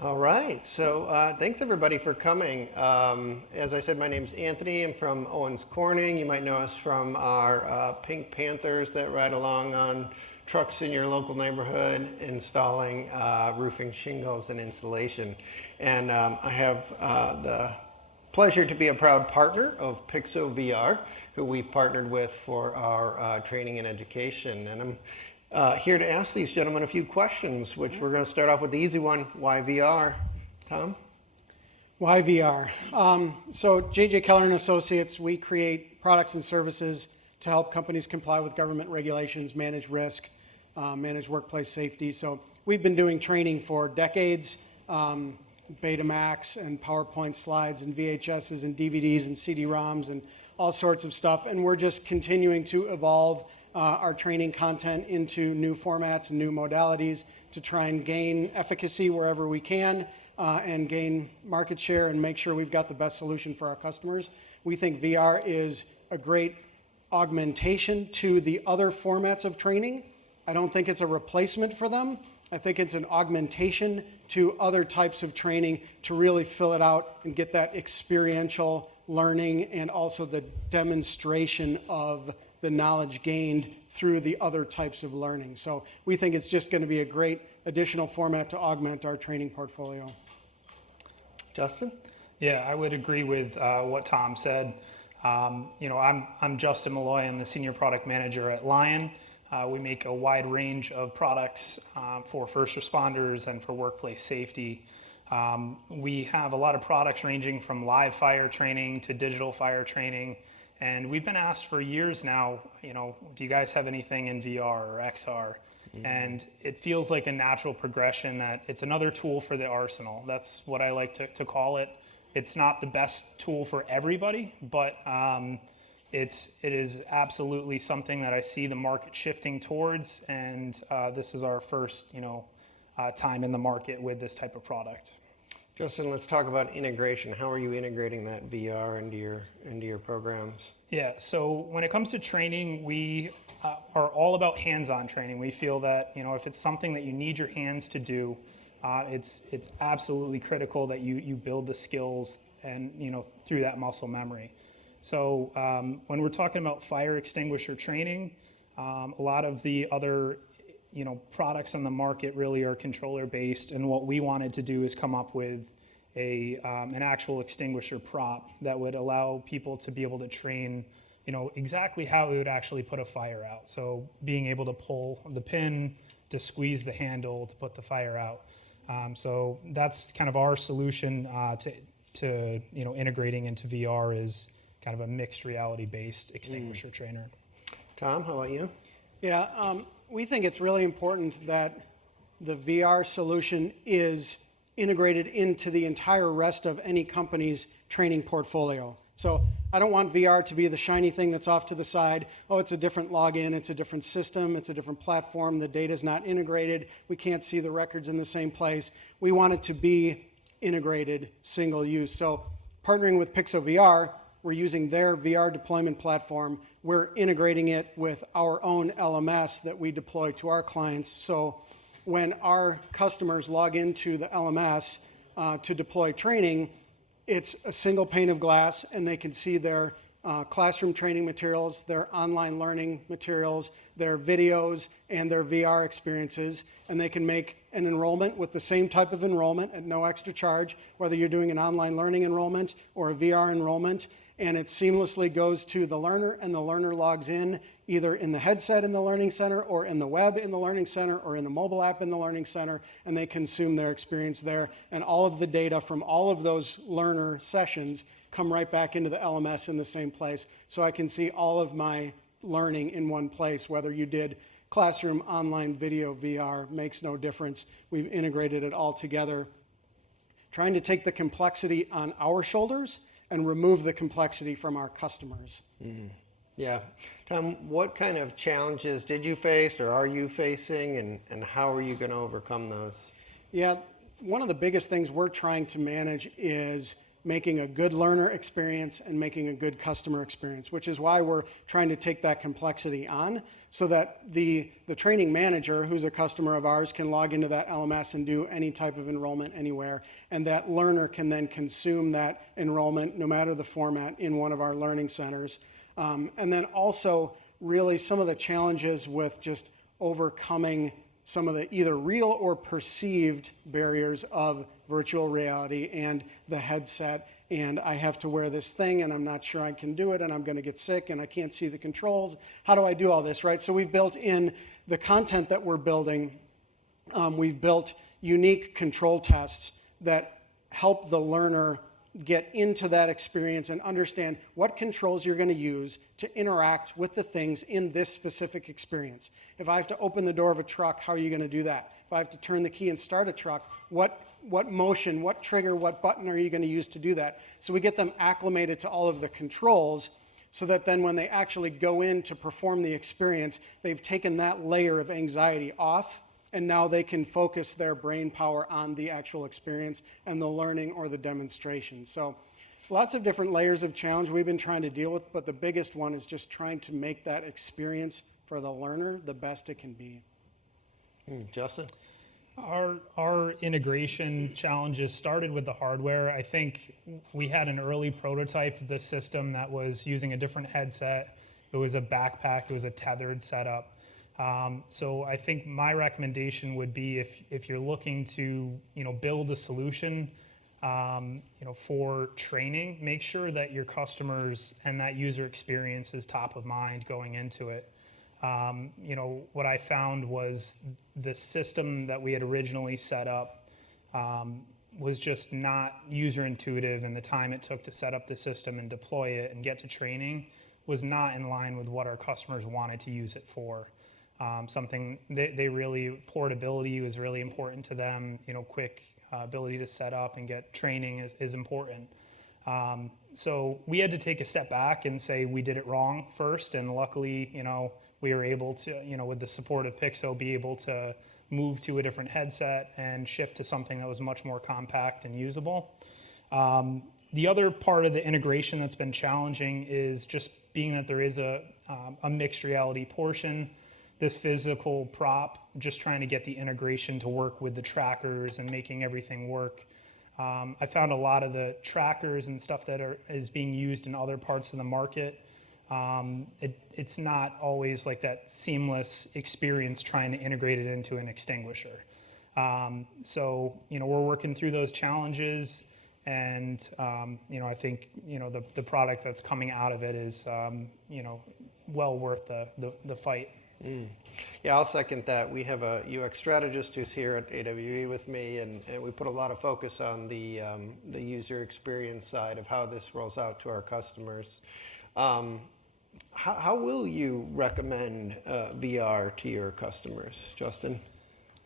All right, so thanks everybody for coming. As I said, my name's Anthony. I'm from Owens Corning. You might know us from our Pink Panthers that ride along on trucks in your local neighborhood installing roofing shingles and insulation. And I have the pleasure to be a proud partner of PIXO VR, who we've partnered with for our training and education. And I'm here to ask these gentlemen a few questions, which we're going to start off with the easy one. Why VR? Tom? Why VR? So JJ Keller and Associates, we create products and services to help companies comply with government regulations, manage risk, manage workplace safety. So we've been doing training for decades, Betamax and PowerPoint slides and VHSs and DVDs and CD-ROMs and all sorts of stuff. And we're just continuing to evolve our training content into new formats and new modalities to try and gain efficacy wherever we can and gain market share and make sure we've got the best solution for our customers. We think VR is a great augmentation to the other formats of training. I don't think it's a replacement for them. I think it's an augmentation to other types of training to really fill it out and get that experiential learning and also the demonstration of the knowledge gained through the other types of learning. So we think it's just going to be a great additional format to augment our training portfolio. Justin? Yeah, I would agree with what Tom said. I'm Justin Malloy. I'm the Senior Product Manager at LION. We make a wide range of products for first responders and for workplace safety. We have a lot of products ranging from live fire training to digital fire training. And we've been asked for years now, do you guys have anything in VR or XR? Mm-hmm. And it feels like a natural progression that it's another tool for the arsenal. That's what I like to call it. It's not the best tool for everybody, but it is absolutely something that I see the market shifting towards. And this is our first, time in the market with this type of product. Justin, let's talk about integration. How are you integrating that VR into your programs? Yeah, so when it comes to training, we are all about hands-on training. We feel that if it's something that you need your hands to do, it's absolutely critical that you build the skills and through that muscle memory. So when we're talking about fire extinguisher training, a lot of the other products on the market really are controller based, and what we wanted to do is come up with an actual extinguisher prop that would allow people to be able to train exactly how it would actually put a fire out. So being able to pull the pin, to squeeze the handle to put the fire out. So that's kind of our solution to integrating into VR is kind of a mixed reality based extinguisher trainer. Tom, how about you? Yeah, we think it's really important that the VR solution is integrated into the entire rest of any company's training portfolio. So I don't want VR to be the shiny thing that's off to the side. Oh, it's a different login, it's a different system, it's a different platform, the data's not integrated, we can't see the records in the same place. We want it to be integrated, single use. So partnering with PIXO VR, we're using their VR deployment platform. We're integrating it with our own LMS that we deploy to our clients. So when our customers log into the LMS to deploy training, it's a single pane of glass, and they can see their classroom training materials, their online learning materials, their videos, and their VR experiences, and they can make an enrollment with the same type of enrollment at no extra charge, whether you're doing an online learning enrollment or a VR enrollment, and it seamlessly goes to the learner, and the learner logs in either in the headset in the Learning Center or in the web in the Learning Center or in a mobile app in the Learning Center, and they consume their experience there. And all of the data from all of those learner sessions come right back into the LMS in the same place. So I can see all of my learning in one place, whether you did classroom, online, video, VR, makes no difference. We've integrated it all together, trying to take the complexity on our shoulders and remove the complexity from our customers. Mm-hmm. Yeah. Tom, what kind of challenges did you face or are you facing, and how are you going to overcome those? Yeah, one of the biggest things we're trying to manage is making a good learner experience and making a good customer experience, which is why we're trying to take that complexity on so that the training manager, who's a customer of ours, can log into that LMS and do any type of enrollment anywhere, and that learner can then consume that enrollment, no matter the format, in one of our learning centers. And then also really some of the challenges with just overcoming some of the either real or perceived barriers of virtual reality and the headset, and I have to wear this thing and I'm not sure I can do it and I'm going to get sick and I can't see the controls. How do I do all this, right? So we've built in the content that we're building, we've built unique control tests that help the learner get into that experience and understand what controls you're going to use to interact with the things in this specific experience. If I have to open the door of a truck, how are you going to do that? If I have to turn the key and start a truck, what motion, what trigger, what button are you going to use to do that? So we get them acclimated to all of the controls so that then when they actually go in to perform the experience, they've taken that layer of anxiety off, and now they can focus their brain power on the actual experience and the learning or the demonstration. So lots of different layers of challenge we've been trying to deal with, but the biggest one is just trying to make that experience for the learner the best it can be. Justin? Our integration challenges started with the hardware. I think we had an early prototype of this system that was using a different headset. It was a backpack. It was a tethered setup. So I think my recommendation would be if you're looking to build a solution for training, make sure that your customers and that user experience is top of mind going into it. What I found was the system that we had originally set up was just not user intuitive, and the time it took to set up the system and deploy it and get to training was not in line with what our customers wanted to use it for. Something they really, portability was really important to them. Quick ability to set up and get training is important. So we had to take a step back and say we did it wrong first, and luckily, we were able to, with the support of PIXO, be able to move to a different headset and shift to something that was much more compact and usable. The other part of the integration that's been challenging is just being that there is a mixed reality portion. This physical prop, just trying to get the integration to work with the trackers and making everything work. I found a lot of the trackers and stuff that is being used in other parts of the market. It's not always like that seamless experience trying to integrate it into an extinguisher. So we're working through those challenges, and I think the product that's coming out of it is well worth the fight. Yeah, I'll second that. We have a UX strategist who's here at AWE with me, and we put a lot of focus on the user experience side of how this rolls out to our customers. How will you recommend VR to your customers, Justin?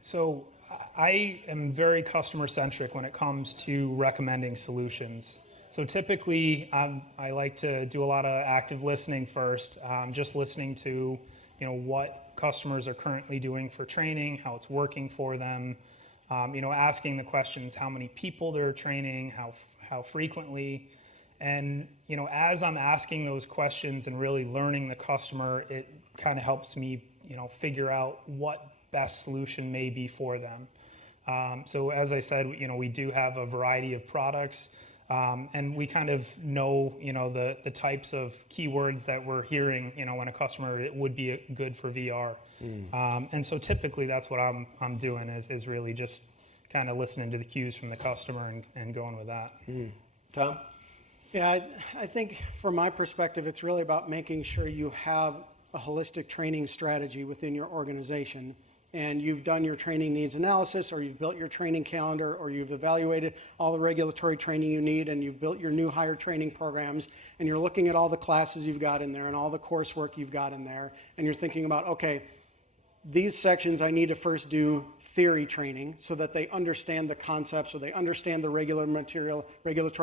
So I am very customer centric when it comes to recommending solutions. So typically I like to do a lot of active listening first, just listening to what customers are currently doing for training, how it's working for them, asking the questions, how many people they're training, how frequently. And, as I'm asking those questions and really learning the customer, it kind of helps me, figure out what best solution may be for them. So as I said, we do have a variety of products, and we kind of know, the types of keywords that we're hearing, when a customer, it would be good for VR. And so typically that's what I'm doing is really just kind of listening to the cues from the customer and going with that. Tom? Yeah, I think from my perspective, it's really about making sure you have a holistic training strategy within your organization, and you've done your training needs analysis, or you've built your training calendar, or you've evaluated all the regulatory training you need, and you've built your new hire training programs, and you're looking at all the classes you've got in there and all the coursework you've got in there, and you're thinking about, okay, these sections I need to first do theory training so that they understand the concepts, or they understand the regulatory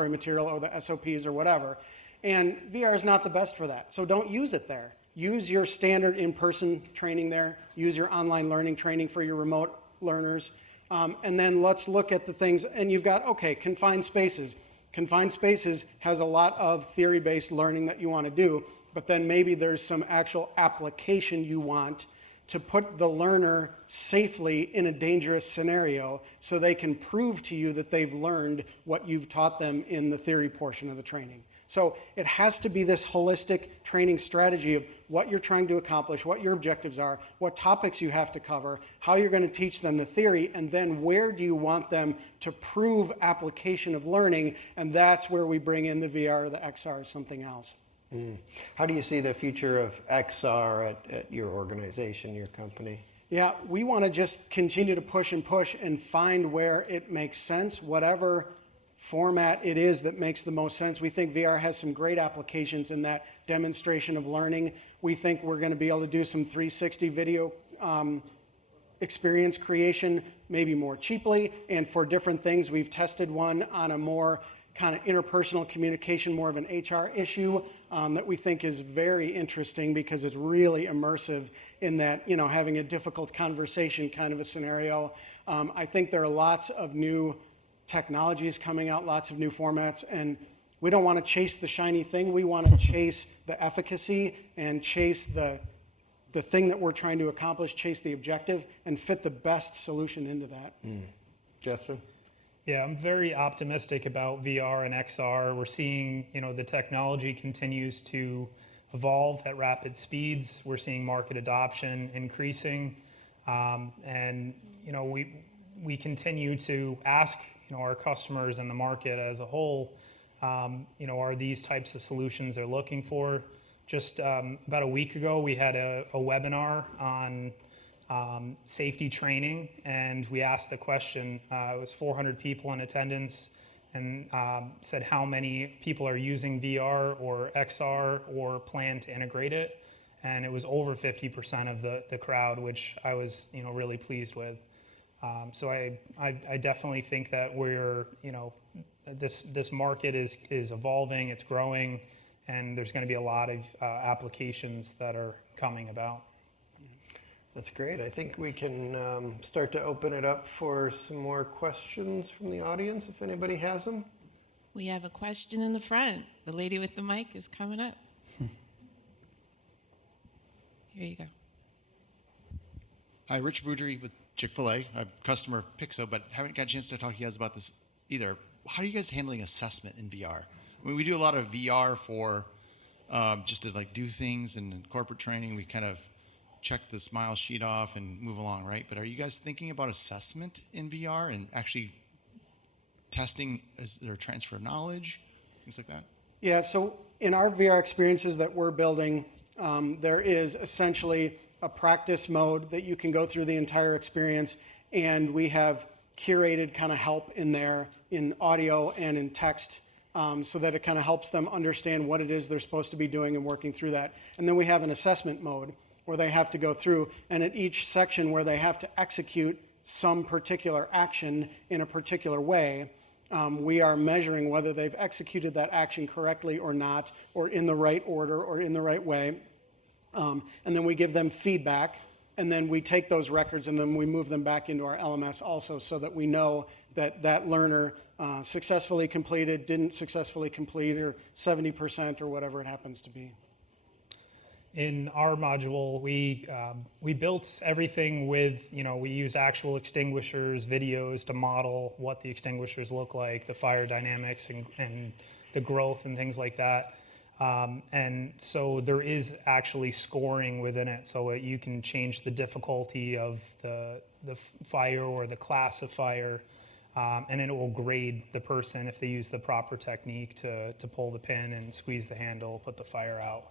material, or the SOPs or whatever. And VR is not the best for that, so don't use it there. Use your standard in-person training there. Use your online learning training for your remote learners. And then let's look at the things, and you've got, okay, confined spaces. Confined spaces has a lot of theory-based learning that you want to do, but then maybe there's some actual application you want to put the learner safely in a dangerous scenario so they can prove to you that they've learned what you've taught them in the theory portion of the training. So it has to be this holistic training strategy of what you're trying to accomplish, what your objectives are, what topics you have to cover, how you're going to teach them the theory, and then where do you want them to prove application of learning, and that's where we bring in the VR or the XR or something else. How do you see the future of XR at your organization, your company? Yeah, we want to just continue to push and find where it makes sense, whatever format it is that makes the most sense. We think VR has some great applications in that demonstration of learning. We think we're going to be able to do some 360 video experience creation, maybe more cheaply, and for different things. We've tested one on a more kind of interpersonal communication, more of an HR issue that we think is very interesting because it's really immersive in that, having a difficult conversation kind of a scenario. I think there are lots of new technologies coming out, lots of new formats, and we don't want to chase the shiny thing. We want to chase the efficacy and chase the thing that we're trying to accomplish, chase the objective, and fit the best solution into that. Justin? Yeah, I'm very optimistic about VR and XR. We're seeing, the technology continues to evolve at rapid speeds. We're seeing market adoption increasing, and we continue to ask, our customers and the market as a whole, are these types of solutions they're looking for? Just about a week ago, we had a webinar on safety training, and we asked the question, it was 400 people in attendance, and said how many people are using VR or XR or plan to integrate it, and it was over 50% of the crowd, which I was really pleased with. So I definitely think that we're, this market is evolving, it's growing, and there's going to be a lot of applications that are coming about. That's great. I think we can start to open it up for some more questions from the audience, if anybody has them. We have a question in the front. The lady with the mic is coming up. Here you go. Hi, Rich Boudry with Chick-fil-A. I'm a customer of PIXO, but haven't got a chance to talk to you guys about this either. How are you guys handling assessment in VR? I mean, we do a lot of VR for just to do things, and in corporate training, we kind of check the smile sheet off and move along, right? But are you guys thinking about assessment in VR and actually testing their transfer of knowledge, things like that? Yeah, so in our VR experiences that we're building, there is essentially a practice mode that you can go through the entire experience, and we have curated kind of help in there in audio and in text, so that it kind of helps them understand what it is they're supposed to be doing and working through that. And then we have an assessment mode where they have to go through, and at each section where they have to execute some particular action in a particular way, we are measuring whether they've executed that action correctly or not, or in the right order or in the right way. And then we give them feedback, and then we take those records and then we move them back into our LMS also, so that we know that that learner successfully completed, didn't successfully complete, or 70% or whatever it happens to be. In our module, we built everything with, we use actual extinguishers, videos to model what the extinguishers look like, the fire dynamics and the growth and things like that. And so there is actually scoring within it, so you can change the difficulty of the fire or the class of fire, and it will grade the person if they use the proper technique to pull the pin and squeeze the handle, put the fire out.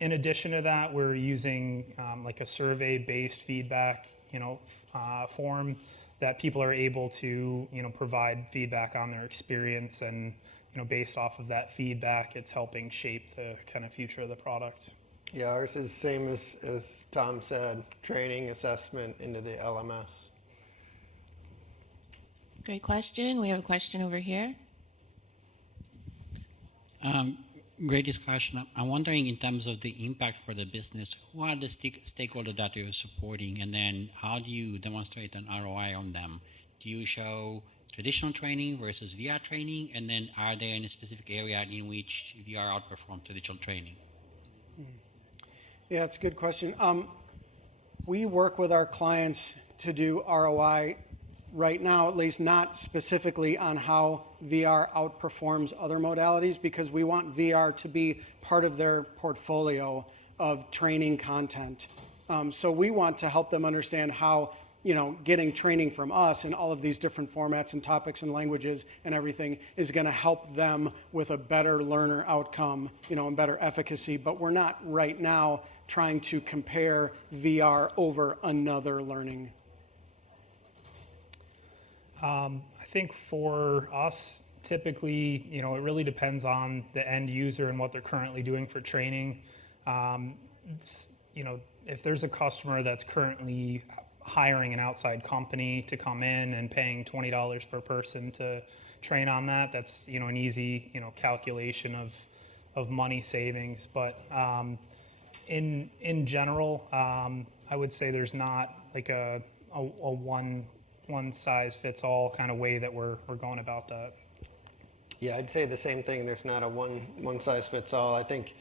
In addition to that, we're using a survey-based feedback, form that people are able to, provide feedback on their experience, and based off of that feedback, it's helping shape the kind of future of the product. Yeah, ours is the same as Tom said, training, assessment into the LMS. Great question. We have a question over here. Great discussion. I'm wondering, in terms of the impact for the business, who are the stakeholders that you're supporting, and then how do you demonstrate an ROI on them? Do you show traditional training versus VR training? And then are there any specific area in which VR outperforms traditional training? Yeah, it's a good question. We work with our clients to do ROI right now, at least not specifically on how VR outperforms other modalities, because we want VR to be part of their portfolio of training content. So we want to help them understand how, getting training from us in all of these different formats and topics and languages and everything is going to help them with a better learner outcome, and better efficacy. But we're not right now trying to compare VR over another learning. I think for us, typically, it really depends on the end user and what they're currently doing for training. If there's a customer that's currently hiring an outside company to come in and paying $20 per person to train on that, that's, an easy, calculation of money savings. But in general, I would say there's not like a one size fits all kind of way that we're going about that. Yeah, I'd say the same thing. There's not a one size fits all. I think,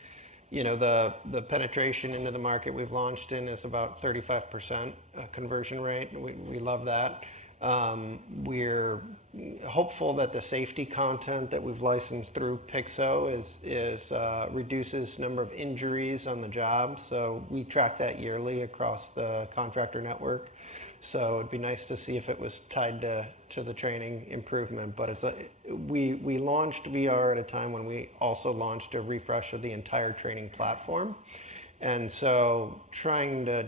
the penetration into the market we've launched in is about 35% conversion rate. We love that. We're hopeful that the safety content that we've licensed through PIXO reduces number of injuries on the job. So we track that yearly across the contractor network. So it'd be nice to see if it was tied to the training improvement. But we launched VR at a time when we also launched a refresh of the entire training platform. And so trying to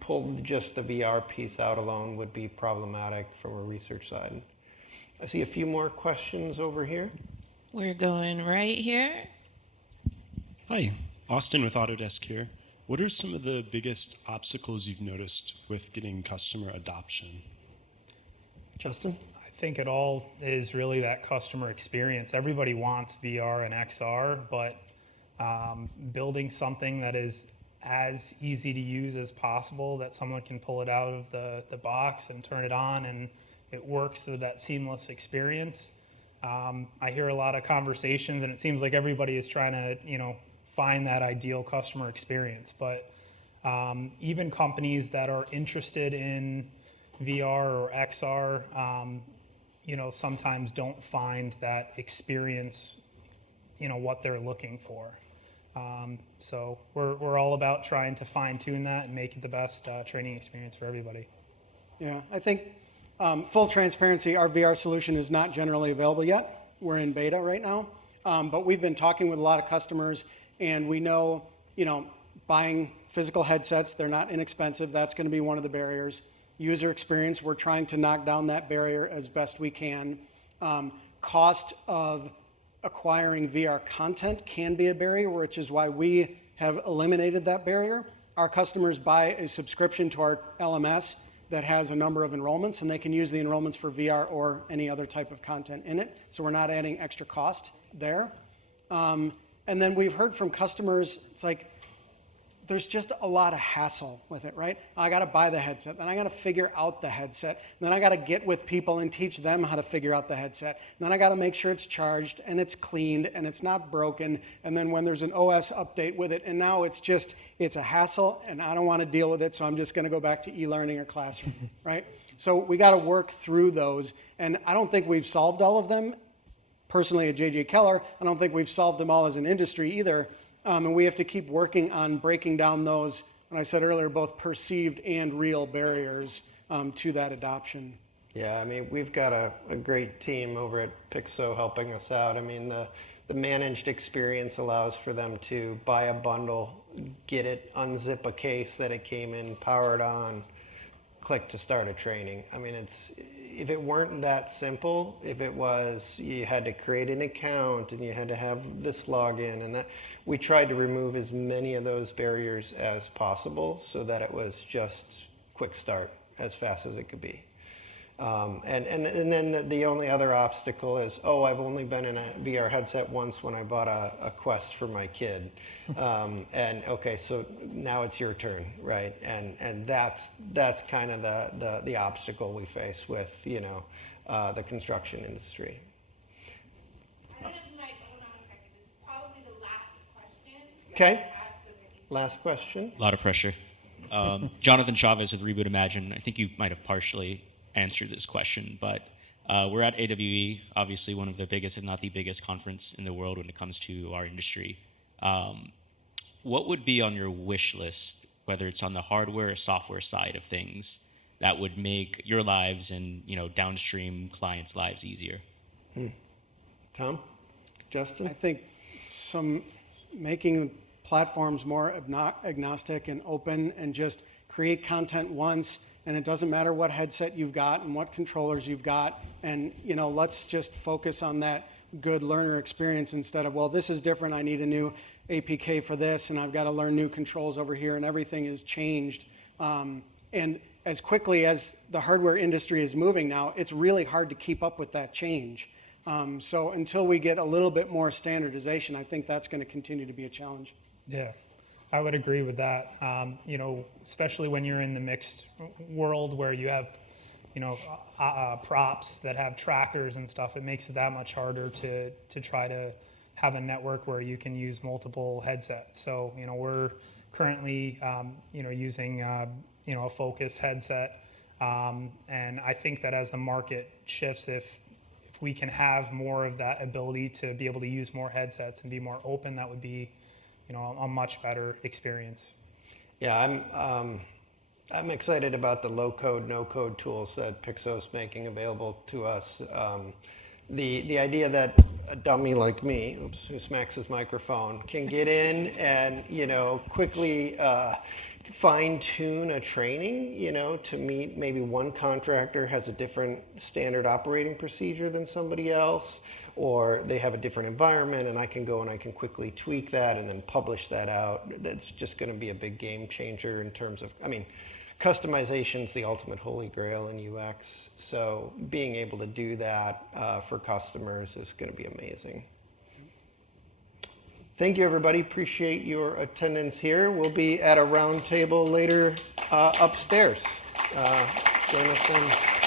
pull just the VR piece out alone would be problematic from a research side. I see a few more questions over here. We're going right here. Hi, Austin with Autodesk here. What are some of the biggest obstacles you've noticed with getting customer adoption? Justin? I think it all is really that customer experience. Everybody wants VR and XR, but building something that is as easy to use as possible, that someone can pull it out of the box and turn it on and it works with that seamless experience. I hear a lot of conversations and it seems like everybody is trying to, find that ideal customer experience. But even companies that are interested in VR or XR, sometimes don't find that experience, what they're looking for. So we're all about trying to fine tune that and make it the best training experience for everybody. Yeah, I think full transparency, our VR solution is not generally available yet. We're in beta right now, but we've been talking with a lot of customers, and we know, buying physical headsets, they're not inexpensive. That's going to be one of the barriers. User experience, we're trying to knock down that barrier as best we can. Cost of acquiring VR content can be a barrier, which is why we have eliminated that barrier. Our customers buy a subscription to our LMS that has a number of enrollments, and they can use the enrollments for VR or any other type of content in it. So we're not adding extra cost there. And then we've heard from customers, it's like, there's just a lot of hassle with it, right? I got to buy the headset, then I got to figure out the headset, then I got to get with people and teach them how to figure out the headset, and then I got to make sure it's charged and it's cleaned and it's not broken, and then when there's an OS update with it, and now it's a hassle, and I don't want to deal with it, so I'm just going to go back to e-learning or classroom, right? So we got to work through those, and I don't think we've solved all of them. Personally at JJ Keller, I don't think we've solved them all as an industry either. And we have to keep working on breaking down those, and I said earlier, both perceived and real barriers to that adoption. Yeah, we've got a great team over at PIXO helping us out. The managed experience allows for them to buy a bundle, get it, unzip a case that it came in, power it on, click to start a training. If it weren't that simple, if it was you had to create an account and you had to have this login and that, we tried to remove as many of those barriers as possible so that it was just quick start as fast as it could be. And then the only other obstacle is, I've only been in a VR headset once when I bought a Quest for my kid. And okay, so now it's your turn, right? And that's kind of the obstacle we face with, the construction industry. I don't know if you might hold on a second. This is probably the last question. Okay, last question. A lot of pressure. Jonathan Chavez with Reboot Imagine. I think you might have partially answered this question, but we're at AWE, obviously one of the biggest, if not the biggest conference in the world when it comes to our industry. What would be on your wish list, whether it's on the hardware or software side of things, that would make your lives and downstream clients' lives easier? Tom? Justin? I think making platforms more agnostic and open, and just create content once, and it doesn't matter what headset you've got and what controllers you've got, and let's just focus on that good learner experience instead of, well, this is different, I need a new APK for this, and I've got to learn new controls over here, and everything is changed. And as quickly as the hardware industry is moving now, it's really hard to keep up with that change. So until we get a little bit more standardization, I think that's going to continue to be a challenge. Yeah, I would agree with that. Especially when you're in the mixed world where you have, props that have trackers and stuff, it makes it that much harder to try to have a network where you can use multiple headsets. So, we're currently, using, a Focus headset. And I think that as the market shifts, if we can have more of that ability to be able to use more headsets and be more open, that would be, a much better experience. Yeah, I'm excited about the low-code, no-code tools that PIXO is making available to us. The idea that a dummy like me, who smacks his microphone, can get in and quickly fine-tune a training, to meet maybe one contractor has a different standard operating procedure than somebody else, or they have a different environment, and I can go and I can quickly tweak that and then publish that out. That's just going to be a big game changer in terms of, customization is the ultimate holy grail in UX. So being able to do that for customers is going to be amazing. Thank you, everybody. Appreciate your attendance here. We'll be at a round table later upstairs. Join us then.